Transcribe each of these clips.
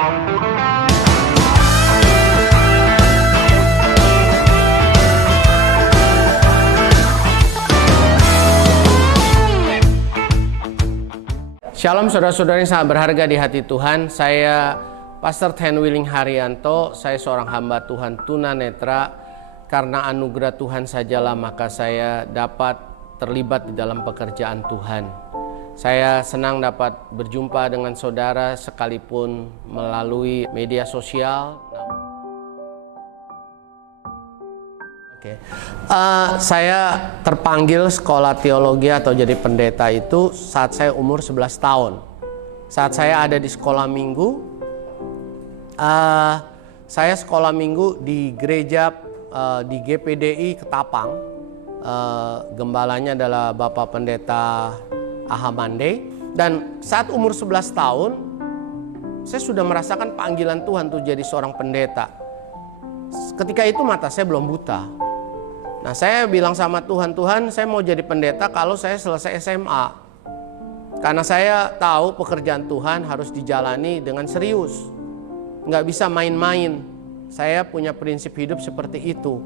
Shalom saudara-saudara yang sangat berharga di hati Tuhan. Saya Pastor Ten Willing Haryanto. Saya seorang hamba Tuhan tunanetra. Karena anugerah Tuhan sajalah maka saya dapat terlibat di dalam pekerjaan Tuhan. Saya senang dapat berjumpa dengan saudara sekalipun melalui media sosial. Saya terpanggil sekolah teologi atau jadi pendeta itu saat saya umur 11 tahun. Saat saya ada di sekolah minggu, saya sekolah minggu di gereja di GPDI Ketapang. Gembalanya adalah Bapak Pendeta Ahamande. Dan saat umur 11 tahun, saya sudah merasakan panggilan Tuhan untuk jadi seorang pendeta. Ketika itu mata saya belum buta. Nah, saya bilang sama Tuhan, Tuhan saya mau jadi pendeta kalau saya selesai SMA. Karena saya tahu pekerjaan Tuhan harus dijalani dengan serius. Nggak bisa main-main. Saya punya prinsip hidup seperti itu.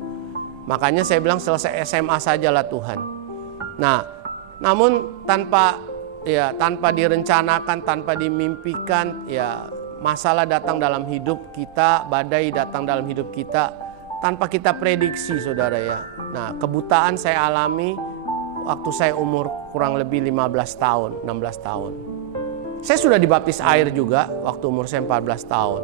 Makanya saya bilang selesai SMA sajalah Tuhan. Nah, namun tanpa direncanakan, tanpa dimimpikan, ya masalah datang dalam hidup kita, badai datang dalam hidup kita tanpa kita prediksi, saudara ya. Nah, kebutaan saya alami waktu saya umur kurang lebih 15 tahun, 16 tahun. Saya sudah dibaptis air juga waktu umur saya 14 tahun.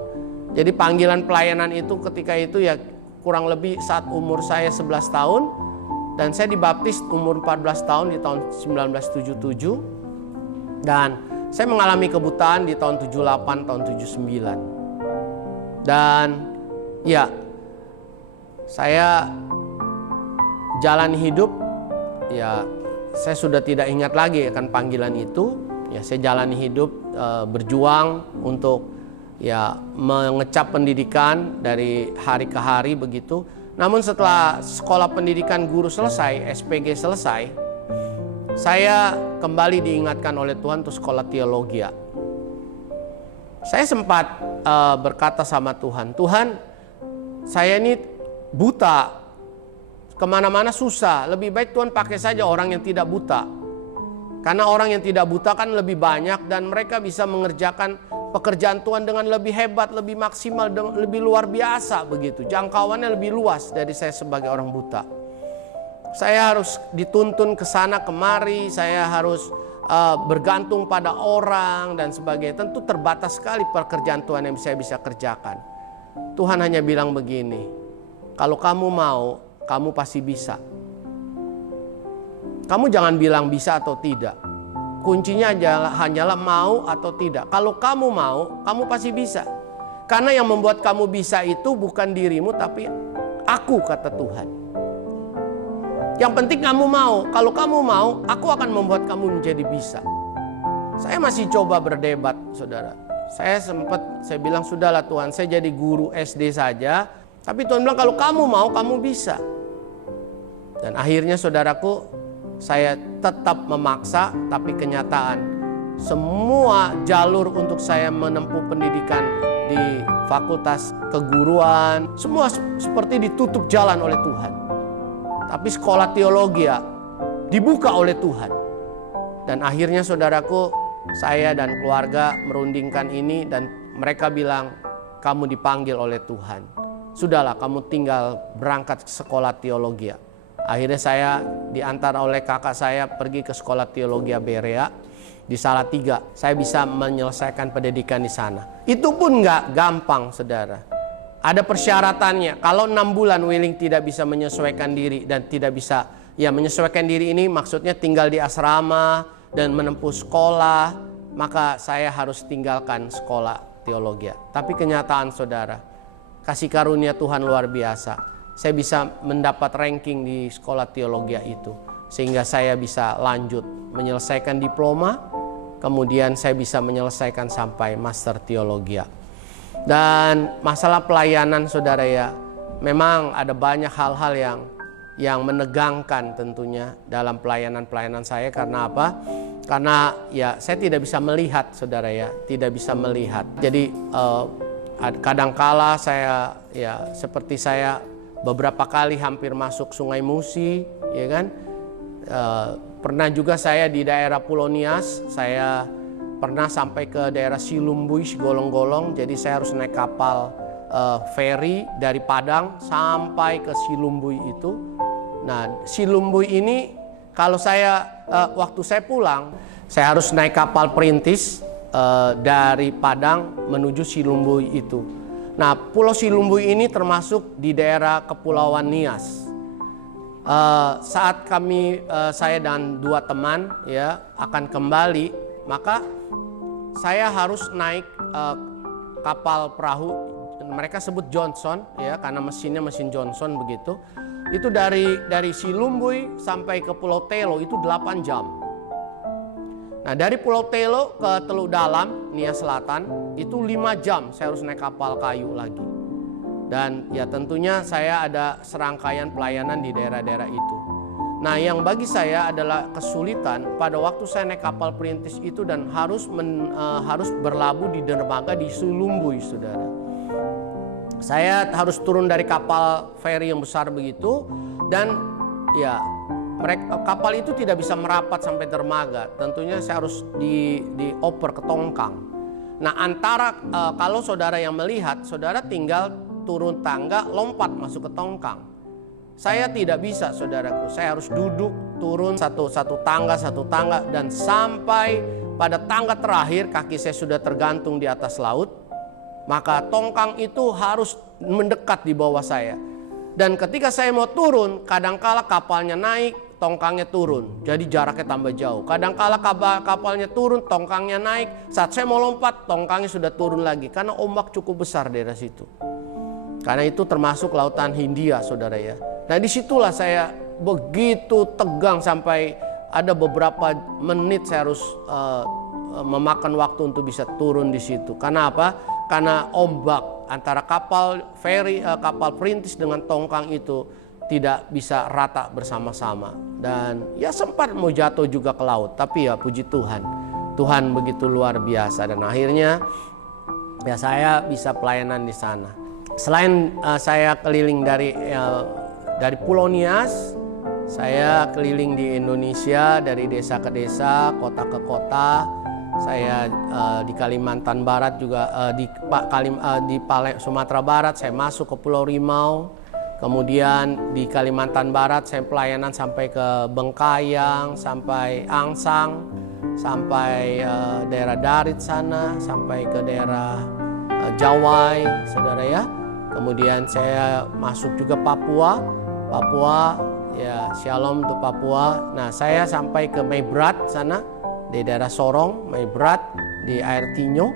Jadi panggilan pelayanan itu ketika itu ya kurang lebih saat umur saya 11 tahun. Dan saya dibaptis umur 14 tahun di tahun 1977. Dan saya mengalami kebutaan di tahun 78, tahun 79. Dan ya, saya jalan hidup, ya saya sudah tidak ingat lagi akan panggilan itu. Ya saya jalani hidup berjuang untuk ya mengecap pendidikan dari hari ke hari begitu. Namun setelah sekolah pendidikan guru selesai, SPG selesai, saya kembali diingatkan oleh Tuhan untuk sekolah teologi. Saya sempat berkata sama Tuhan, Tuhan saya ini buta. Kemana-mana susah, lebih baik Tuhan pakai saja orang yang tidak buta. Karena orang yang tidak buta kan lebih banyak dan mereka bisa mengerjakan pekerjaan Tuhan dengan lebih hebat, lebih maksimal, lebih luar biasa begitu. Jangkauannya lebih luas dari saya sebagai orang buta. Saya harus dituntun ke sana kemari, saya harus bergantung pada orang dan sebagainya. Tentu terbatas sekali pekerjaan Tuhan yang saya bisa kerjakan. Tuhan hanya bilang begini, kalau kamu mau, kamu pasti bisa. Kamu jangan bilang bisa atau tidak. Kuncinya hanyalah mau atau tidak. Kalau kamu mau, kamu pasti bisa. Karena yang membuat kamu bisa itu bukan dirimu, tapi aku, kata Tuhan. Yang penting kamu mau. Kalau kamu mau, aku akan membuat kamu menjadi bisa. Saya masih coba berdebat, saudara. Saya bilang, sudahlah Tuhan, saya jadi guru SD saja. Tapi Tuhan bilang, kalau kamu mau, kamu bisa. Dan akhirnya saudaraku, saya tetap memaksa, tapi kenyataan semua jalur untuk saya menempuh pendidikan di fakultas keguruan, semua seperti ditutup jalan oleh Tuhan. Tapi sekolah teologi ya dibuka oleh Tuhan. Dan akhirnya saudaraku, saya dan keluarga merundingkan ini dan mereka bilang, kamu dipanggil oleh Tuhan. Sudahlah, kamu tinggal berangkat ke sekolah teologi ya. Akhirnya saya diantar oleh kakak saya pergi ke sekolah teologi Berea di Salatiga. Saya bisa menyelesaikan pendidikan di sana. Itu pun nggak gampang, saudara. Ada persyaratannya. Kalau 6 bulan Willing tidak bisa menyesuaikan diri dan tidak bisa, ya menyesuaikan diri ini maksudnya tinggal di asrama dan menempuh sekolah, maka saya harus tinggalkan sekolah teologi. Tapi kenyataan, saudara, kasih karunia Tuhan luar biasa. Saya bisa mendapat ranking di sekolah teologi itu. Sehingga saya bisa lanjut menyelesaikan diploma. Kemudian saya bisa menyelesaikan sampai master teologi. Dan masalah pelayanan, saudara ya, memang ada banyak hal-hal yang menegangkan tentunya dalam pelayanan saya. Karena apa? karena ya saya tidak bisa melihat, saudara ya, tidak bisa melihat. Jadi kadangkala saya ya seperti saya beberapa kali hampir masuk Sungai Musi, ya kan. Pernah juga saya di daerah Pulau Nias, saya pernah sampai ke daerah Silumbui, Sigolong-golong. Jadi saya harus naik kapal feri dari Padang sampai ke Silumbui itu. Nah, Silumbui ini kalau saya waktu saya pulang, saya harus naik kapal perintis dari Padang menuju Silumbui itu. Nah, Pulau Silumbui ini termasuk di daerah Kepulauan Nias. Saat kami, saya dan 2 teman ya akan kembali, maka saya harus naik kapal perahu, mereka sebut Johnson ya, karena mesinnya mesin Johnson begitu. Itu dari Silumbui sampai ke Pulau Telo itu 8 jam. Nah, dari Pulau Telo ke Teluk Dalam, Nias Selatan itu 5 jam saya harus naik kapal kayu lagi. Dan ya tentunya saya ada serangkaian pelayanan di daerah-daerah itu. Nah, yang bagi saya adalah kesulitan pada waktu saya naik kapal perintis itu dan harus berlabuh di dermaga di Silumbui, saudara. Saya harus turun dari kapal feri yang besar begitu, dan ya kapal itu tidak bisa merapat sampai dermaga. Tentunya saya harus dioper ke tongkang. Nah, antara kalau saudara yang melihat, saudara tinggal turun tangga, lompat masuk ke tongkang. Saya tidak bisa, saudaraku. Saya harus duduk, turun satu tangga, dan sampai pada tangga terakhir kaki saya sudah tergantung di atas laut. Maka tongkang itu harus mendekat di bawah saya. Dan ketika saya mau turun, kadangkala kapalnya naik, tongkangnya turun. Jadi jaraknya tambah jauh. Kadangkala kapalnya turun, tongkangnya naik. Saat saya mau lompat, tongkangnya sudah turun lagi. Karena ombak cukup besar di daerah situ. Karena itu termasuk lautan Hindia, saudara ya. Nah, disitulah saya begitu tegang sampai ada beberapa menit saya harus memakan waktu untuk bisa turun di situ. Karena apa? Karena ombak antara kapal feri, kapal perintis dengan tongkang itu tidak bisa rata bersama-sama. Dan ya sempat mau jatuh juga ke laut. Tapi ya puji Tuhan, Tuhan begitu luar biasa. Dan akhirnya ya saya bisa pelayanan di sana. Selain saya keliling dari Pulau Nias, saya keliling di Indonesia dari desa ke desa, kota ke kota. Saya di Kalimantan Barat juga, di Sumatera Barat saya masuk ke Pulau Rimau. Kemudian di Kalimantan Barat saya pelayanan sampai ke Bengkayang, sampai Angsang, sampai daerah Darit sana, sampai ke daerah Jawai, saudara ya. Kemudian saya masuk juga Papua ya, Shalom untuk Papua. Nah, saya sampai ke Maybrat sana di daerah Sorong, Maybrat di Air Tinyo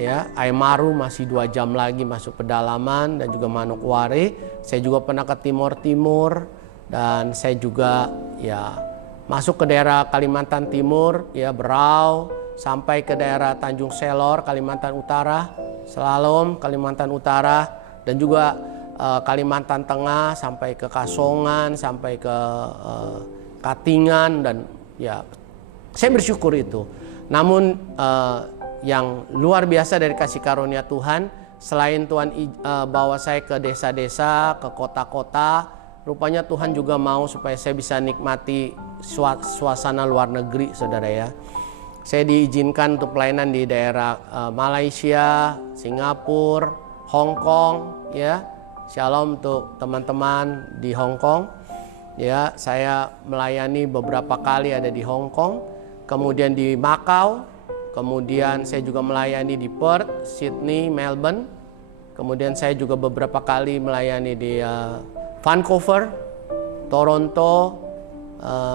ya, Aimaru masih 2 jam lagi masuk pedalaman, dan juga Manokwari. Saya juga pernah ke Timur, dan saya juga ya masuk ke daerah Kalimantan Timur ya, Berau, sampai ke daerah Tanjung Selor, Kalimantan Utara, Slalom, Kalimantan Utara, dan juga Kalimantan Tengah, sampai ke Kasongan, sampai ke Katingan, dan ya saya bersyukur itu. Namun yang luar biasa dari kasih karunia Tuhan, selain Tuhan bawa saya ke desa-desa, ke kota-kota, rupanya Tuhan juga mau supaya saya bisa nikmati suasana luar negeri, saudara ya. Saya diizinkan untuk pelayanan di daerah Malaysia, Singapura, Hong Kong ya. Shalom untuk teman-teman di Hong Kong. Ya, saya melayani beberapa kali ada di Hong Kong, kemudian di Macau, kemudian saya juga melayani di Perth, Sydney, Melbourne. Kemudian saya juga beberapa kali melayani di Vancouver, Toronto,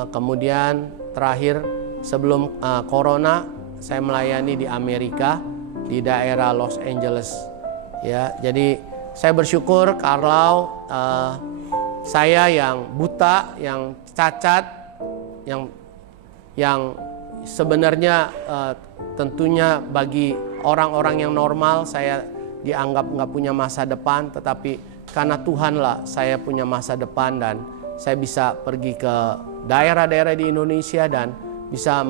kemudian terakhir sebelum Corona saya melayani di Amerika, di daerah Los Angeles. Ya, jadi saya bersyukur kalau saya yang buta, yang cacat, yang sebenarnya tentunya bagi orang-orang yang normal saya dianggap nggak punya masa depan, tetapi karena Tuhanlah saya punya masa depan, dan saya bisa pergi ke daerah-daerah di Indonesia dan bisa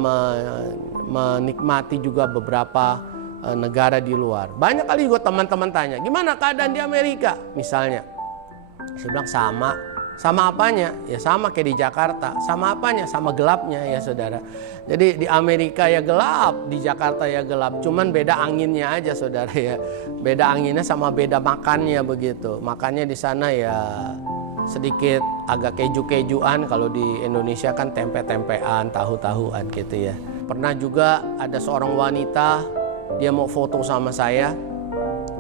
menikmati juga beberapa negara di luar. Banyak kali juga teman-teman tanya, gimana keadaan di Amerika misalnya. Saya bilang sama apanya? Ya sama kayak di Jakarta. Sama apanya? Sama gelapnya ya saudara. Jadi di Amerika ya gelap, di Jakarta ya gelap. Cuman beda anginnya aja saudara ya. Beda anginnya sama beda makannya begitu. Makannya di sana ya sedikit agak keju-kejuan. Kalau di Indonesia kan tempe-tempean, tahu-tahuan gitu ya. Pernah juga ada seorang wanita, dia mau foto sama saya.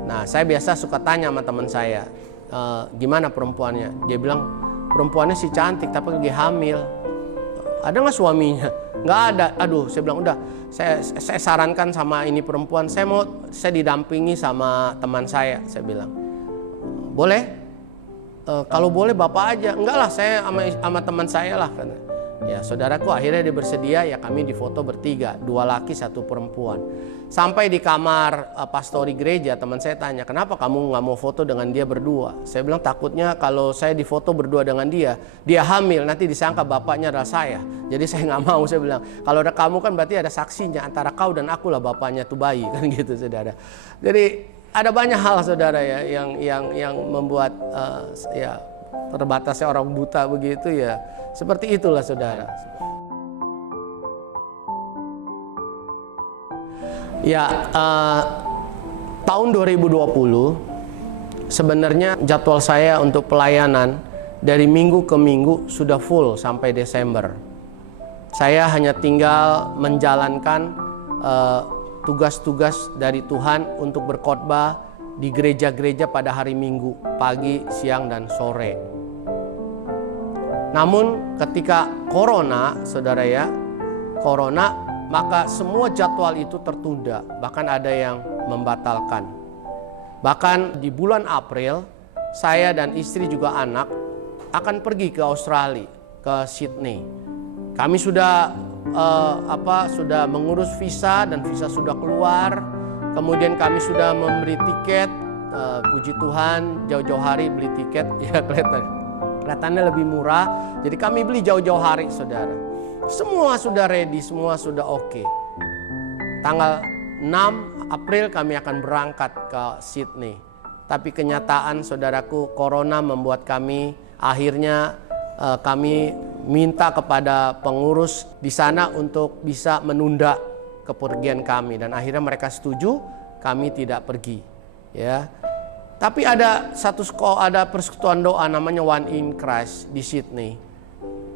Nah saya biasa suka tanya sama teman saya, gimana perempuannya? Dia bilang perempuannya sih cantik tapi lagi hamil. Ada nggak suaminya? Nggak ada. Aduh, saya bilang udah. Saya sarankan sama ini perempuan. Saya didampingi sama teman saya. Saya bilang boleh. Kalau boleh bapak aja. Enggak lah, saya sama teman saya lah. Ya saudaraku, akhirnya dia bersedia. Ya kami difoto bertiga, 2 laki 1 perempuan. Sampai di kamar pastori gereja, teman saya tanya, kenapa kamu nggak mau foto dengan dia berdua? Saya bilang takutnya kalau saya difoto berdua dengan dia hamil, nanti disangka bapaknya adalah saya. Jadi saya nggak mau. Saya bilang, kalau ada kamu kan berarti ada saksinya, antara kau dan aku lah bapaknya tuh bayi, kan gitu saudara. Jadi ada banyak hal saudara ya yang membuat ya terbatasnya orang buta begitu ya. Seperti itulah saudara. Ya, tahun 2020 sebenarnya jadwal saya untuk pelayanan dari minggu ke minggu sudah full sampai Desember. Saya hanya tinggal menjalankan tugas-tugas dari Tuhan untuk berkhotbah di gereja-gereja pada hari Minggu, pagi, siang, dan sore. Namun ketika corona, saudara ya, maka semua jadwal itu tertunda, bahkan ada yang membatalkan. Bahkan di bulan April, saya dan istri juga anak akan pergi ke Australia, ke Sydney. Kami sudah mengurus visa dan visa sudah keluar. Kemudian kami sudah membeli tiket. Puji Tuhan, jauh-jauh hari beli tiket ya kelihatannya lebih murah. Jadi kami beli jauh-jauh hari, saudara. Semua sudah ready, semua sudah oke. Tanggal 6 April kami akan berangkat ke Sydney. Tapi kenyataan saudaraku, corona membuat kami akhirnya kami minta kepada pengurus di sana untuk bisa menunda kepergian kami. Dan akhirnya mereka setuju, kami tidak pergi. Ya. Tapi ada persekutuan doa namanya One in Christ di Sydney,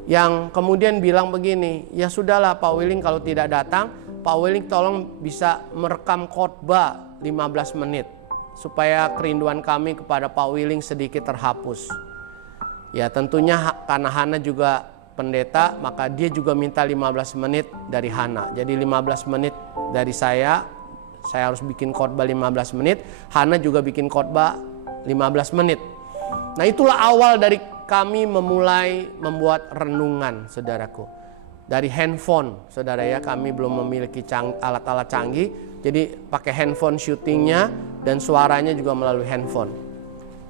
yang kemudian bilang begini, ya sudahlah Pak Willing kalau tidak datang, Pak Willing tolong bisa merekam khotbah 15 menit supaya kerinduan kami kepada Pak Willing sedikit terhapus. Ya tentunya karena Hana juga pendeta, maka dia juga minta 15 menit dari Hana. Jadi 15 menit dari saya harus bikin khotbah 15 menit, Hana juga bikin khotbah 15 menit. Nah itulah awal dari kami memulai membuat renungan, saudaraku. Dari handphone, saudara ya, kami belum memiliki alat-alat canggih, jadi pakai handphone syutingnya dan suaranya juga melalui handphone.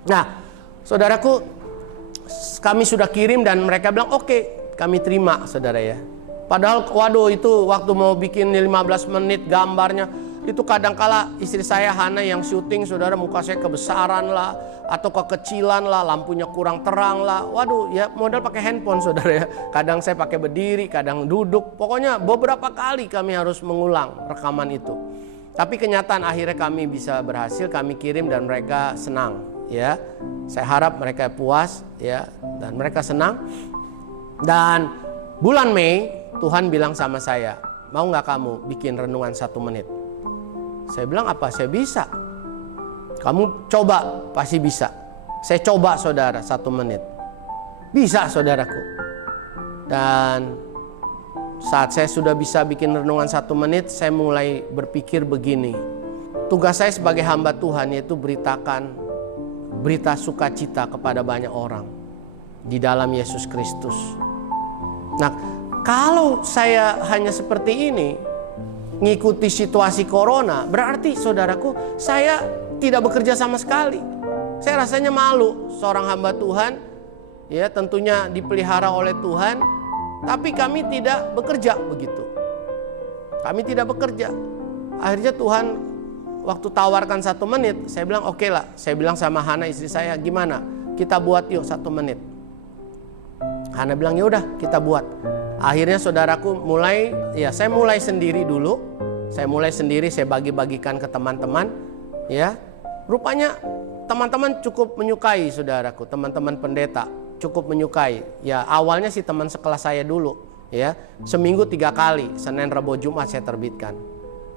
Nah, saudaraku, kami sudah kirim dan mereka bilang oke, kami terima, saudara ya. Padahal waduh itu waktu mau bikin 15 menit gambarnya, itu kadangkala istri saya Hana yang syuting, saudara, muka saya kebesaran lah atau kekecilan lah, lampunya kurang terang lah. Waduh, ya modal pakai handphone, saudara ya. Kadang saya pakai berdiri, kadang duduk. Pokoknya beberapa kali kami harus mengulang rekaman itu. Tapi kenyataan akhirnya kami bisa berhasil, kami kirim dan mereka senang, ya. Saya harap mereka puas, ya, dan mereka senang. Dan bulan Mei Tuhan bilang sama saya, mau nggak kamu bikin renungan 1 menit? Saya bilang apa? Saya bisa. Kamu coba, pasti bisa. Saya coba, saudara, 1 menit. Bisa, saudaraku. Dan saat saya sudah bisa bikin renungan 1 menit, saya mulai berpikir begini. Tugas saya sebagai hamba Tuhan yaitu beritakan berita sukacita kepada banyak orang di dalam Yesus Kristus. Nah, kalau saya hanya seperti ini, ngikuti situasi corona, berarti saudaraku, saya tidak bekerja sama sekali. Saya rasanya malu, seorang hamba Tuhan, ya tentunya dipelihara oleh Tuhan, tapi kami tidak bekerja begitu. Kami tidak bekerja. Akhirnya Tuhan waktu tawarkan 1 menit, saya bilang oke lah. Saya bilang sama Hana istri saya, gimana? Kita buat yuk 1 menit. Hana bilang ya udah kita buat. Akhirnya saudaraku saya mulai sendiri dulu. Saya mulai sendiri, saya bagi-bagikan ke teman-teman. Ya, rupanya teman-teman cukup menyukai saudaraku, teman-teman pendeta cukup menyukai. Ya awalnya sih teman sekelas saya dulu. Ya, seminggu 3 kali, Senin, Rabu, Jumat saya terbitkan.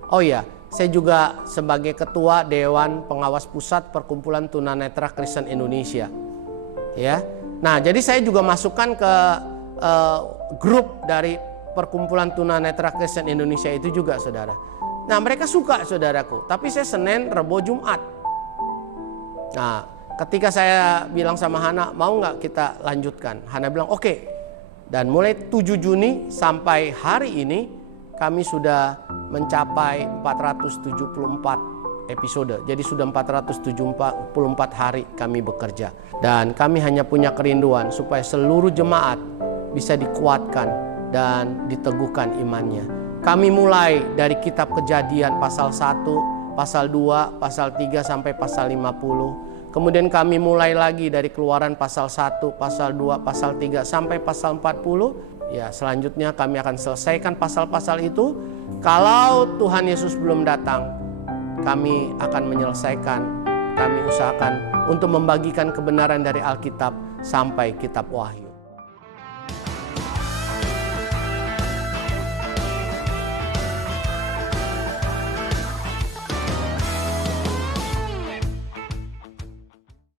Oh ya, saya juga sebagai ketua Dewan Pengawas Pusat Perkumpulan Tunanetra Kristen Indonesia. Ya, nah jadi saya juga masukkan ke grup dari Perkumpulan Tunanetra Kristen Indonesia itu juga, saudara. Nah mereka suka saudaraku, tapi saya Senin, Rabu, Jumat. Nah ketika saya bilang sama Hana, mau nggak kita lanjutkan? Hana bilang oke. Dan mulai 7 Juni sampai hari ini kami sudah mencapai 474 episode. Jadi sudah 474 hari kami bekerja. Dan kami hanya punya kerinduan supaya seluruh jemaat bisa dikuatkan dan diteguhkan imannya. Kami mulai dari kitab Kejadian pasal 1, pasal 2, pasal 3 sampai pasal 50. Kemudian kami mulai lagi dari Keluaran pasal 1, pasal 2, pasal 3 sampai pasal 40. Ya, selanjutnya kami akan selesaikan pasal-pasal itu. Kalau Tuhan Yesus belum datang, kami akan menyelesaikan, kami usahakan untuk membagikan kebenaran dari Alkitab sampai kitab Wahyu.